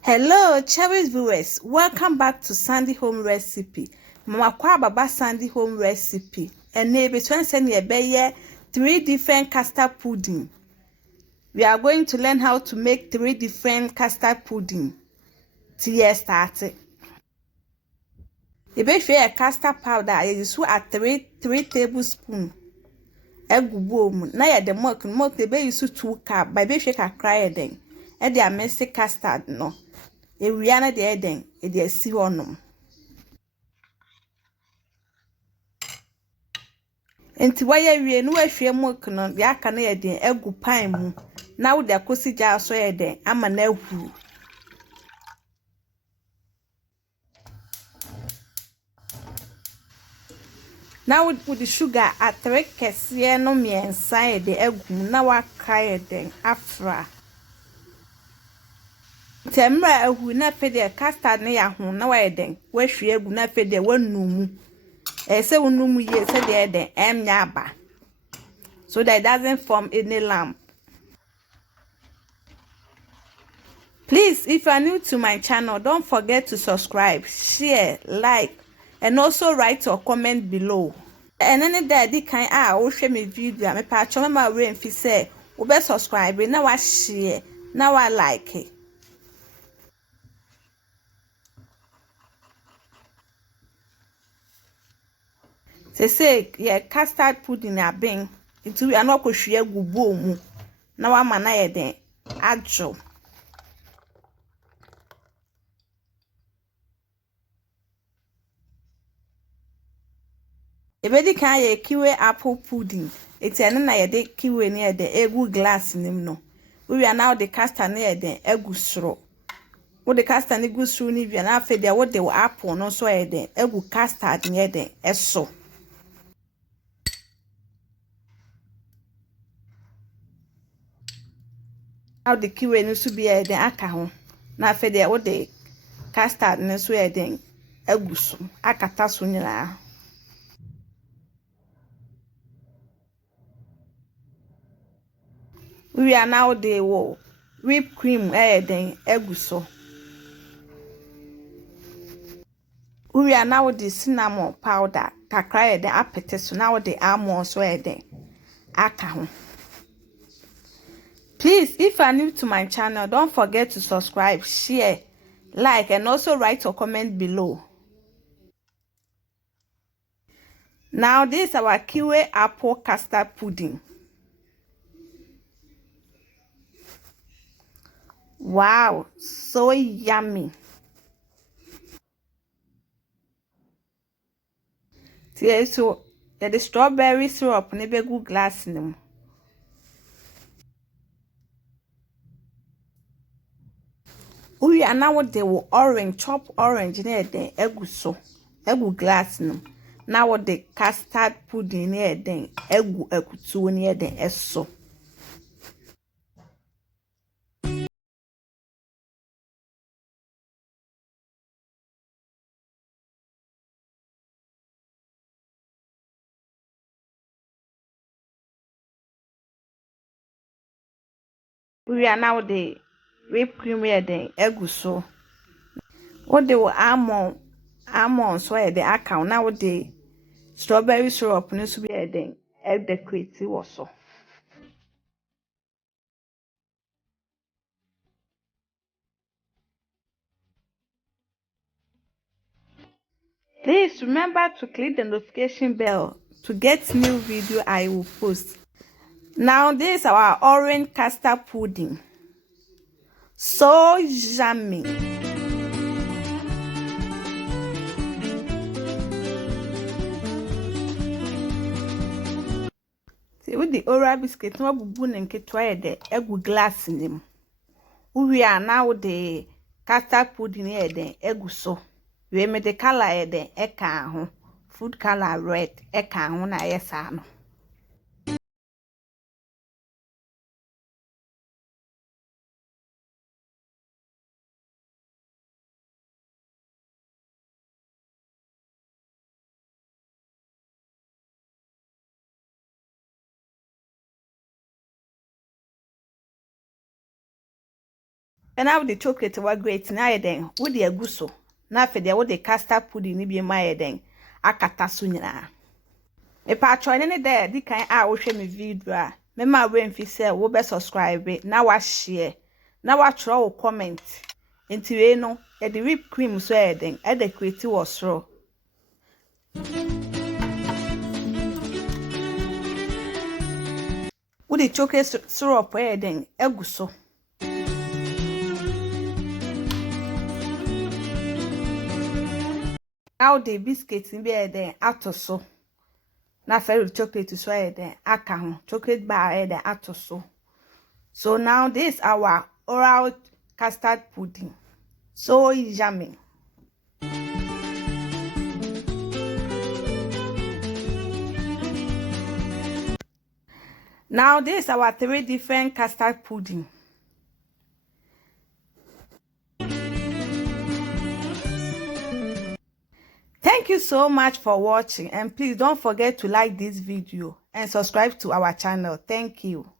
Hello, cherished viewers. Welcome back to Sandy Home Recipe. Mama Kwa Baba Sandy Home Recipe. And maybe 3 different custard pudding. We are going to learn how to make 3 different custard pudding. Tia started. You share custard powder. You use at 3 tablespoons. Egg boom. Now you the milk. The baby use 2 cups. By be shake a cry then. And the messy custard no. Ewiana de eden e de asi honom enti waya wie no ahwie milk no de aka na eden egu pan mu na wo de akosi gya so eden ama na ahu na wo the sugar atre kese no miensa eden egu na wa kai eden afra temra ahu na pede custard na ya ho na wa eden wa hwie egu na pede wanumu say unumu ye say the eden nyaba so that it doesn't form any lump. Please, if you are new to my channel, don't forget to subscribe, share, like, and also write or comment below. And any day can share my video, my patch on my way and say, "Ube subscribe, now I share, now I like it." They say, yeah, custard pudding a bing. It will not go share gubomu. Now I'm an idea. Ajo. Ebedi kan ye Kiwi apple pudding. It's an na ye de Kiwi near the egu glass nim no. We are now the custard near the egu sro. What the custard ni gu sro ni bi na fe de what the apple no so ye de egu custard near the eso. How the Kiwi no so bi ye de aka ho. Na fe de what the custard no so ye de egu so. Akata so nyina. We are now the whipped cream then eguso. We are now the cinnamon powder kakra then appetite so now the almond so then aka. Please, if you are new to my channel, don't forget to subscribe, share, like, and also write or comment below. Now this is our Kiwi apple custard pudding. Wow, so yummy. So the strawberry syrup ne be good glass nim. We are now with the orange, chop orange near the egu glass nim. Now with the custard pudding near the egu near the eso. We are now the whipped cream near the egu so. What the almond so the account now with the strawberry syrup needs to be the egg decorate also. Please remember to click the notification bell to get new video I will post. Now this is our orange custard pudding. So yummy. See with the Oreo biscuit, no bubu and try the egg glass in them. We are now the custard pudding here the egg so. We made the color the eka food color red eka na yesano. And now the chocolate was great. Now then, with the aguso. Now for the what the custard pudding ni be my then. Akata sunyina. E pa try ne there di kan a wo hwe me video a. Me ma we mfi say wo be subscribe na wa share. Na wa try wo comment. Enti we no, e the whipped cream so e den. E the create was raw. With the chocolate syrup e den eguso. Now the biscuits in be then atoso. Na fairy chocolate so then aka chocolate bar then atoso. So now this our Oreo custard pudding. So yummy. Now this our 3 different custard pudding. Thank you so much for watching, and please don't forget to like this video and subscribe to our channel. Thank you.